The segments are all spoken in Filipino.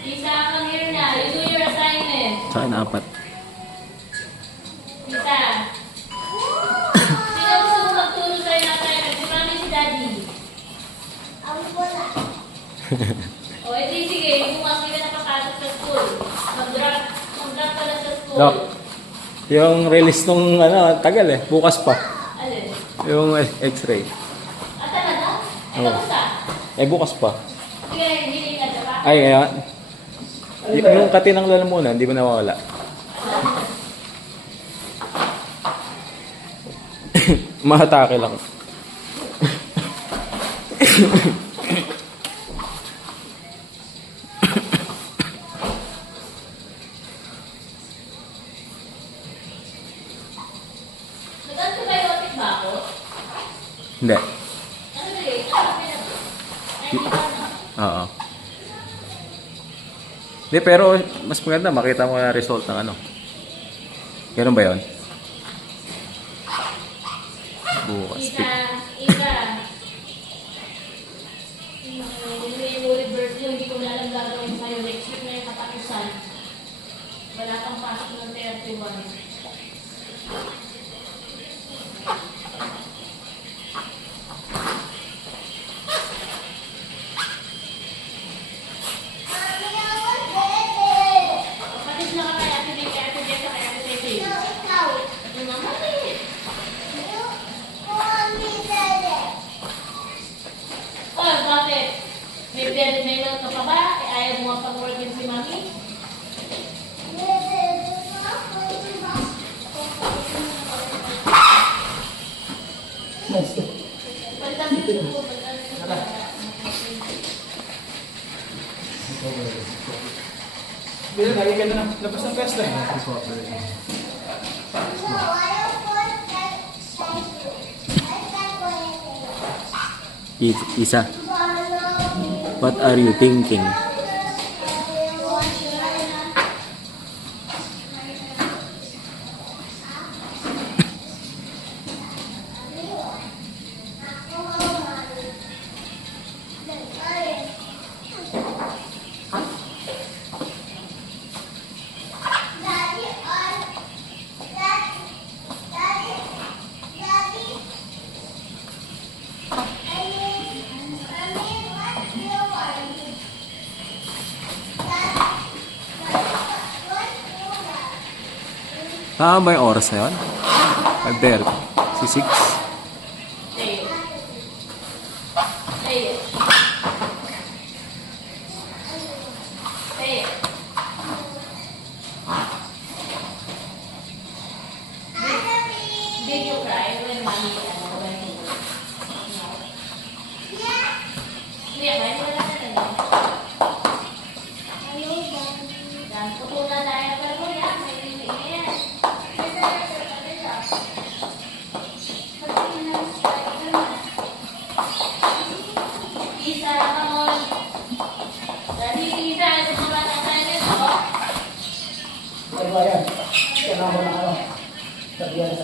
Isa, come here na. You do your assignment. Sa akin, 4. Isa. Sino gusto mo magturo sa'yo ng assignment? Si mami, si daddy. Ako wala. O, edi sige. Bukas hindi na napapasok sa school. Mag-drop ka na sa school. Dok, yung release nung tagal eh. Bukas pa. Alin? Yung x-ray. Ah, talaga? Eh, Oo. kamusta? Bukas pa. Sige, hindi ka diba? Ay, kaya. Yung katinang lalamunan, hindi mo nawawala. Mahatake lang. Nag-antibiotic ba ako? Hindi. Ano ba yun? Ano ba yun? Ay, hindi ka na. Oo. Hindi, pero mas maganda makita mo na result ng ano. Ganun ba yun? Bukas. Isa. Yung reverse yun, hindi ko na alam gagawin sa'yo. Next week na yung katapusan. Wala pang pasok ng 31. Patis na ka kaya, Ate Jessica, Ate Jessica, Ate Jessica. Ano naman eh? Oh, bakit? May milk ka pa ba? Eh, ayaw mo nga pag-workin si mami? Palitan mo ito po. Bila lagi ka na labas ng pwesto eh. Isa. What are you thinking? Tama ba yung oras na yun? 5:30. Si 6. Tayo. Tayo. Tayo. Did you cry when mommy, when you no? Hindi, kahit wala ka na. Dan, putulan tayo pa mo yan. May lili na yan. Isa, come on. Dali, Isa, susulat ang tayo nito. Ano ba yan? Kailangan mo na ano? Sabihan.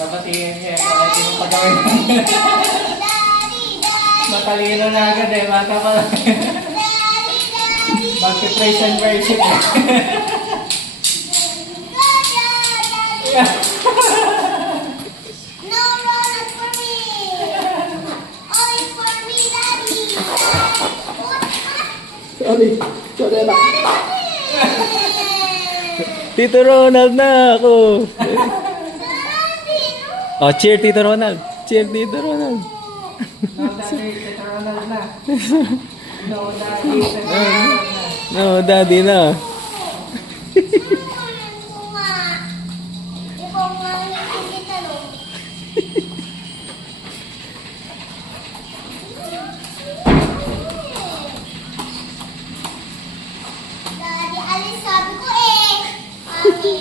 Babatiin niya. Kaya hindi mo pagawin. Matalino na agad eh. Bata pa lang. Mag-praise and worship eh. Yeah. No, not for me. Only for me, Daddy. Sorry anak. Tito Ronald na ako. Oh, cheer Tito Ronald. Cheer Tito Ronald. No, daddy. Tito Ronald na. No, daddy. Tito Ronald na. No, daddy na. Ikaw nga yung itanong. Daddy, alis sabi ko eh. Mami.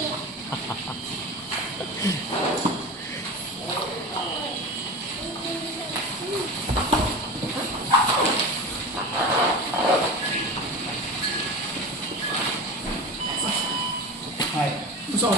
Gusto ko